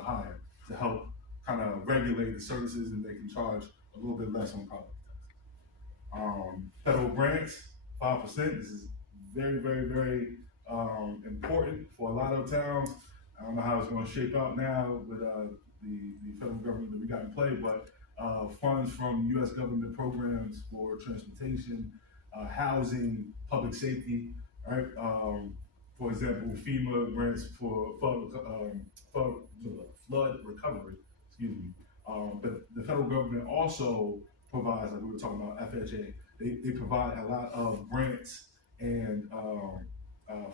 to hire to help kind of regulate the services, and they can charge a little bit less on property tax. Federal grants, 5%. This is very, very, very important for a lot of towns. I don't know how it's going to shape out now with the federal government that we got in play, but funds from U.S. government programs for transportation, housing, public safety, right? For example, FEMA grants for flood recovery, excuse me. But the federal government also provides, like we were talking about, FHA, they provide a lot of grants and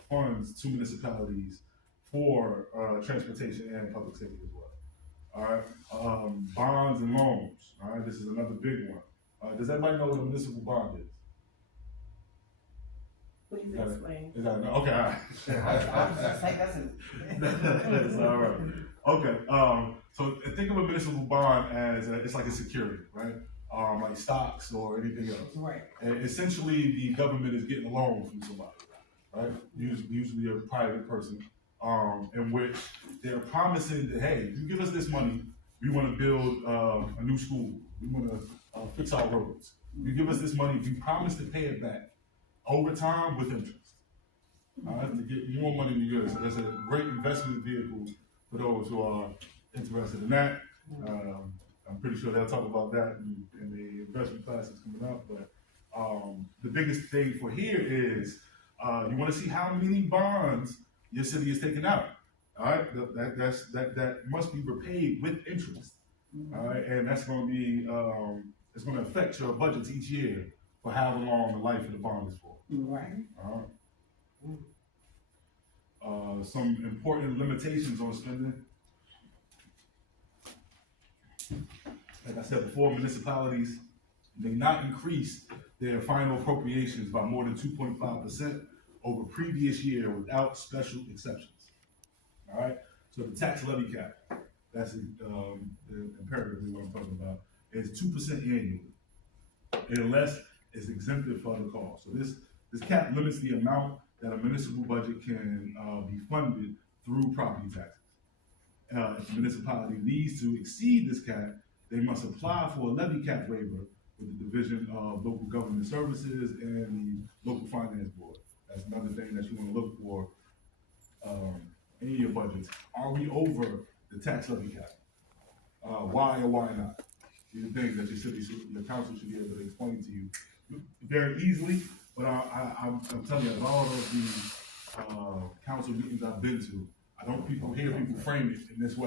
funds to municipalities for transportation and public safety as well. All right, bonds and loans. All right, this is another big one. Does everybody know what a municipal bond is? Please explain. Is that okay? All right. I was just saying That's all right. Okay. So think of a municipal bond as it's like a security, right? Like stocks or anything else. Right. And essentially, the government is getting a loan from somebody, right? Usually a private person, in which they're promising that, hey, you give us this money, we want to build a new school, we want to fix our roads. You give us this money, we promise to pay it back over time with interest. To get more money to yours. So that's a great investment vehicle for those who are interested in that. I'm pretty sure they'll talk about that in the investment classes coming up. But the biggest thing for here is you want to see how many bonds your city is taking out. All right, that must be repaid with interest. All right, and that's going to be it's going to affect your budgets each year for however long the life of the bond is for. Right. All right. Some important limitations on spending. Like I said before, municipalities may not increase their final appropriations by more than 2.5% over previous year without special exceptions. All right. So the tax levy cap, that's imperatively what I'm talking about, is 2% annually, unless it's exempted for the cost. So this cap limits the amount that a municipal budget can be funded through property taxes. If the municipality needs to exceed this cap, they must apply for a levy cap waiver with the Division of Local Government Services and the Local Finance Board. That's another thing that you want to look for in your budgets. Are we over the tax levy cap? Why or why not? These are things that your council should be able to explain to you very easily. But I'm telling you, all of the council meetings I've been to, I don't hear people frame it in this way.